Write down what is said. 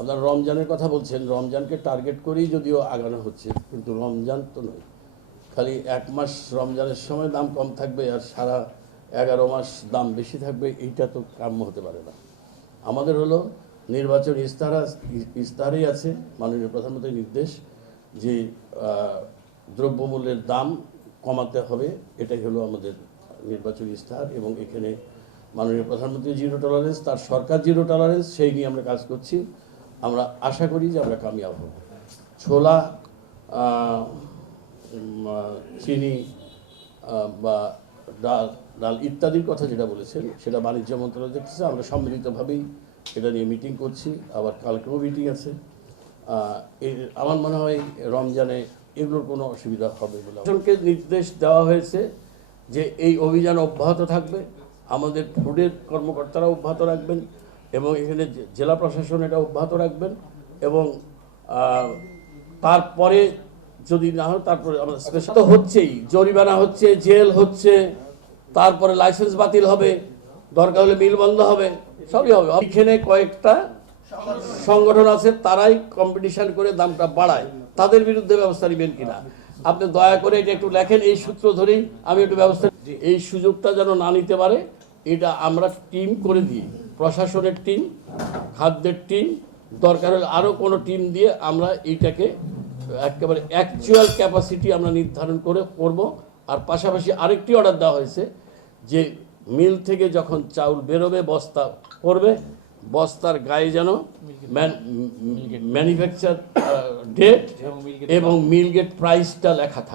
আপনার রমজানের কথা বলছেন, রমজানকে টার্গেট করেই যদিও আগানো হচ্ছে, কিন্তু রমজান তো নয়। খালি এক মাস রমজানের সময় দাম কম থাকবে আর সারা এগারো মাস দাম বেশি থাকবে, এইটা তো কাম্য হতে পারে না। আমাদের হলো নির্বাচন ইস্তাহার ইস্তাহারেই আছে, মাননীয় প্রধানমন্ত্রীর নির্দেশ যে দ্রব্যমূল্যের দাম কমাতে হবে, এটাই হলো আমাদের নির্বাচন ইস্তাহার এবং এখানে মাননীয় প্রধানমন্ত্রী জিরো টলারেন্স তার সরকার জিরো টলারেন্স সেই নিয়ে আমরা কাজ করছি। আমরা আশা করি যে আমরা কামিয়াব হব। ছোলা চিনি বা ডাল ডাল ইত্যাদির কথা যেটা বলেছেন সেটা বাণিজ্য মন্ত্রণালয় দেখতেছে। আমরা সম্মিলিতভাবেই এটা নিয়ে মিটিং করছি। আবার কালকেও মিটিং আছে। আমার মনে হয় রমজানে এগুলোর কোনো অসুবিধা হবে বলে নির্দেশ দেওয়া হয়েছে যে এই অভিযান অব্যাহত থাকবে। আমাদের ফুডের কর্মকর্তারা অব্যাহত রাখবেন। এবং এখানে জেলা প্রশাসন এটা অব্যাহত রাখবেন এবং তারপরে যদি না হয় তারপরে আমাদের স্পেশাল তো হচ্ছেই। জরিমানা হচ্ছে জেল হচ্ছে তারপরে লাইসেন্স বাতিল হবে দরকার হলে মিল বন্ধ হবে সবই হবে। এখানে কয়েকটা সংগঠন আছে তারাই কম্পিটিশন করে দামটা বাড়ায়। তাদের বিরুদ্ধে ব্যবস্থা নেবেন কিনা? আপনি দয়া করে এটা একটু লেখেন এই সূত্র ধরেই আমি একটু ব্যবস্থা এই সুযোগটা যেন না নিতে পারে এটা আমরা টিম করে দিই। প্রশাসনের টিম খাদ্যের টিম দরকার হলে আরও কোনো টিম দিয়ে আমরা এইটাকে একেবারে অ্যাকচুয়াল ক্যাপাসিটি আমরা নির্ধারণ করে করব। আর পাশাপাশি আরেকটি অর্ডার দেওয়া হয়েছে যে মিল থেকে যখন চাউল বেরোবে বস্তা করবে বস্তার গায়ে যেন ম্যানুফ্যাকচার ডেট এবং মিল গেট প্রাইসটা লেখা থাকে।